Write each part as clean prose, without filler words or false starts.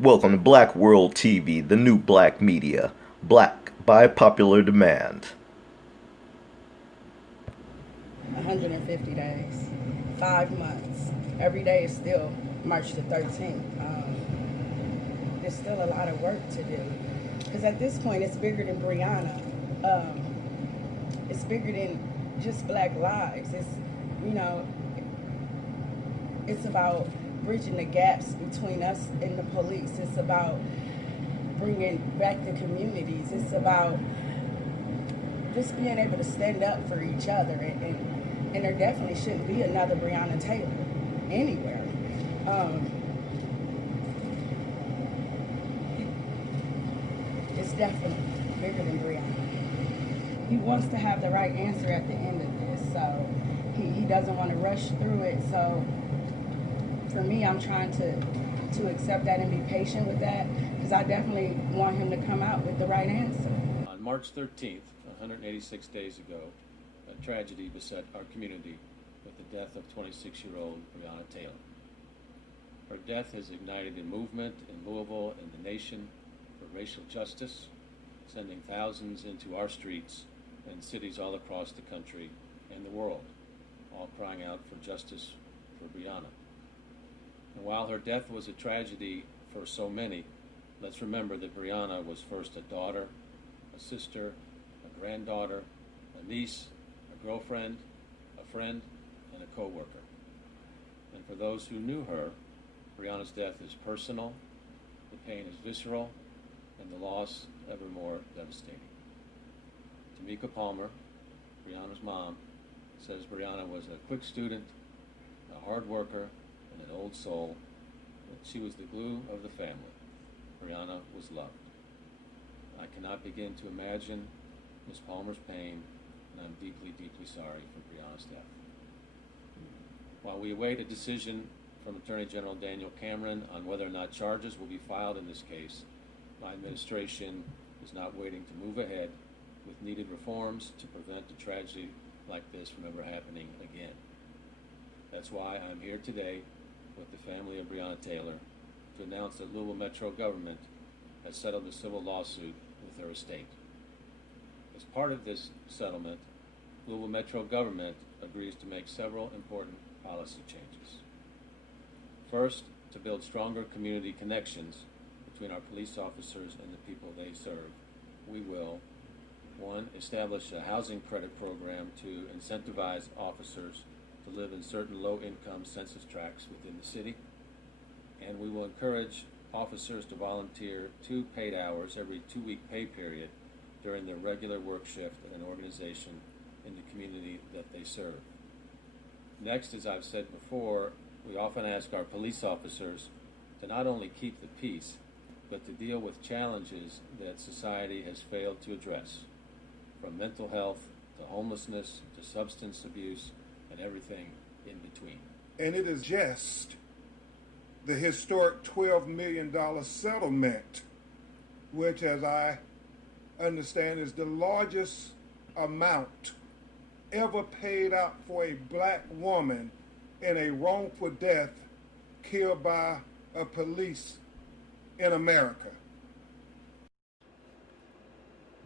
Welcome to Black World TV, the new black media. Black by popular demand. 150 days, 5 months. Every day is still March the 13th. There's still a lot of work to do. Because at this point, it's bigger than Breonna. It's bigger than just black lives. You know, it's about bridging the gaps between us and the police. It's about bringing back the communities. It's about just being able to stand up for each other. And there definitely shouldn't be another Breonna Taylor anywhere. It's definitely bigger than Breonna. He wants to have the right answer at the end of this, so he doesn't want to rush through it. So for me, I'm trying to accept that and be patient with that, because I definitely want him to come out with the right answer. On March 13th, 186 days ago, a tragedy beset our community with the death of 26-year-old Breonna Taylor. Her death has ignited a movement in Louisville and the nation for racial justice, sending thousands into our streets and cities all across the country and the world, all crying out for justice for Breonna. And while her death was a tragedy for so many, let's remember that Breonna was first a daughter, a sister, a granddaughter, a niece, a girlfriend, a friend, and a co-worker. And for those who knew her, Breonna's death is personal, the pain is visceral, and the loss ever more devastating. Tamika Palmer, Breonna's mom, says Breonna was a quick student, a hard worker, and an old soul, but she was the glue of the family. Breonna was loved. I cannot begin to imagine Ms. Palmer's pain, and I'm deeply, deeply sorry for Breonna's death. While we await a decision from Attorney General Daniel Cameron on whether or not charges will be filed in this case, my administration is not waiting to move ahead with needed reforms to prevent a tragedy like this from ever happening again. That's why I'm here today with the family of Breonna Taylor to announce that Louisville Metro government has settled a civil lawsuit with her estate. As part of this settlement, Louisville Metro government agrees to make several important policy changes. First, to build stronger community connections between our police officers and the people they serve, we will, one, establish a housing credit program to incentivize officers to live in certain low-income census tracts within the city, and we will encourage officers to volunteer 2 paid hours every 2-week pay period during their regular work shift at an organization in the community that they serve. Next, as I've said before, we often ask our police officers to not only keep the peace, but to deal with challenges that society has failed to address, from mental health to homelessness to substance abuse and everything in between. And it is just the historic $12 million settlement, which, as I understand, is the largest amount ever paid out for a black woman in a wrongful death killed by a police in America.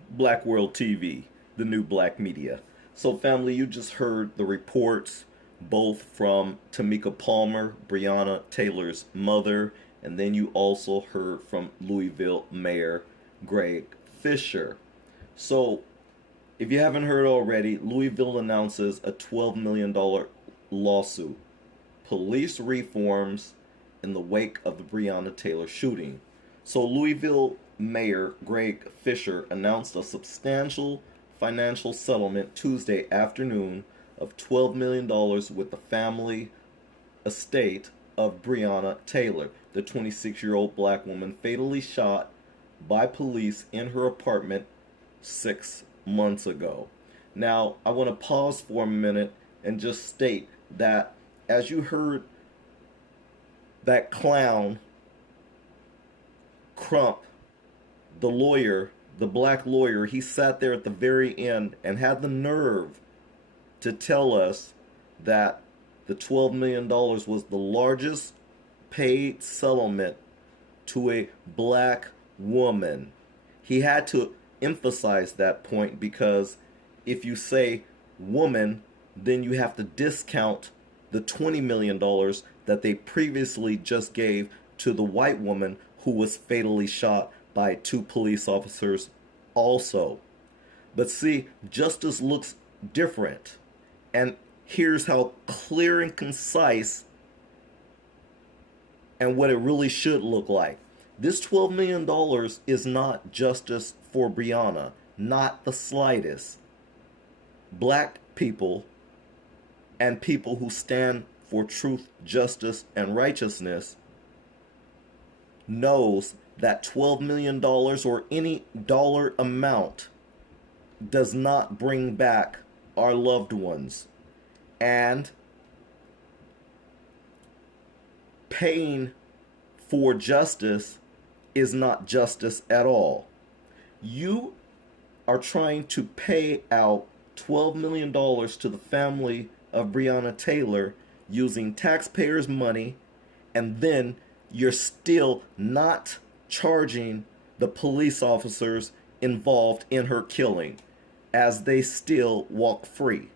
Black World TV, the new black media. So family, you just heard the reports both from Tamika Palmer, Breonna Taylor's mother, and then you also heard from Louisville Mayor Greg Fisher. So if you haven't heard already, Louisville announces a $12 million lawsuit. Police reforms in the wake of the Breonna Taylor shooting. So Louisville Mayor Greg Fisher announced a substantial financial settlement Tuesday afternoon of $12 million with the family estate of Breonna Taylor, the 26-year-old black woman fatally shot by police in her apartment 6 months ago. Now, I want to pause for a minute and just state that as you heard that clown, Crump, the lawyer, the black lawyer, he sat there at the very end and had the nerve to tell us that the $12 million was the largest paid settlement to a black woman. He had to emphasize that point because if you say woman, then you have to discount the $20 million that they previously just gave to the white woman who was fatally shot by 2 police officers also. But see, justice looks different. And here's how clear and concise and what it really should look like. This $12 million is not justice for Breonna, not the slightest. Black people and people who stand for truth, justice, and righteousness knows that $12 million or any dollar amount does not bring back our loved ones. And paying for justice is not justice at all. You are trying to pay out $12 million to the family of Breonna Taylor using taxpayers' money, and then you're still not charging the police officers involved in her killing as they still walk free.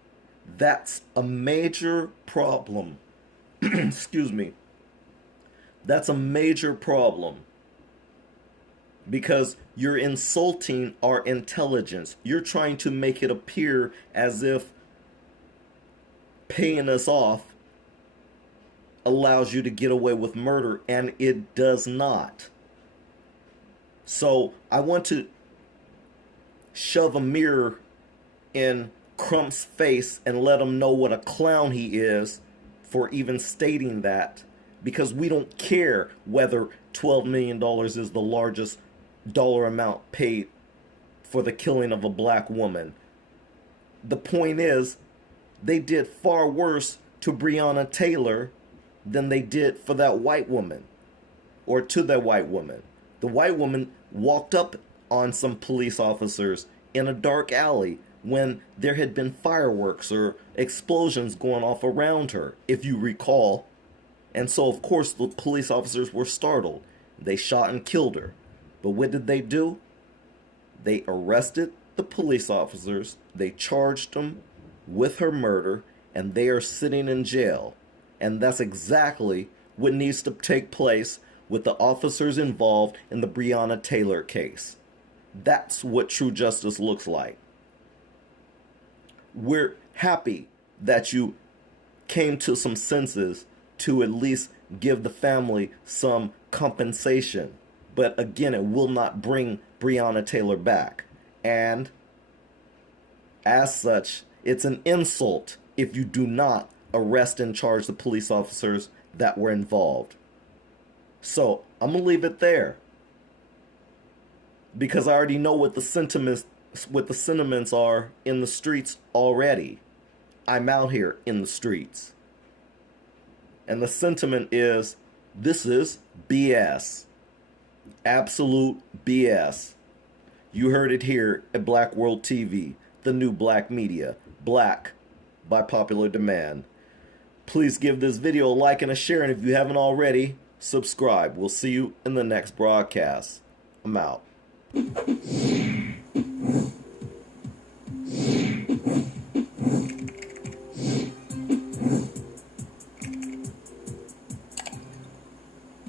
That's a major problem. Excuse me. That's a major problem because you're insulting our intelligence. You're trying to make it appear as if paying us off allows you to get away with murder, and it does not. So I want to shove a mirror in Crump's face and let him know what a clown he is for even stating that, because we don't care whether $12 million is the largest dollar amount paid for the killing of a black woman. The point is, they did far worse to Breonna Taylor than they did for that white woman, or to that white woman. The white woman walked up on some police officers in a dark alley when there had been fireworks or explosions going off around her, if you recall. And so, of course, the police officers were startled. They shot and killed her. But what did they do? They arrested the police officers, they charged them with her murder, and they are sitting in jail. And that's exactly what needs to take place with the officers involved in the Breonna Taylor case. That's what true justice looks like. We're happy that you came to some senses to at least give the family some compensation. But again, it will not bring Breonna Taylor back. And as such, it's an insult if you do not arrest and charge the police officers that were involved. So I'm gonna leave it there, because I already know what the sentiments are in the streets already. I'm out here in the streets, and the sentiment is, this is BS, absolute BS. You heard it here at Black World TV, the new black media, black by popular demand. Please give this video a like and a share, and if you haven't already, subscribe. We'll see you in the next broadcast. I'm out.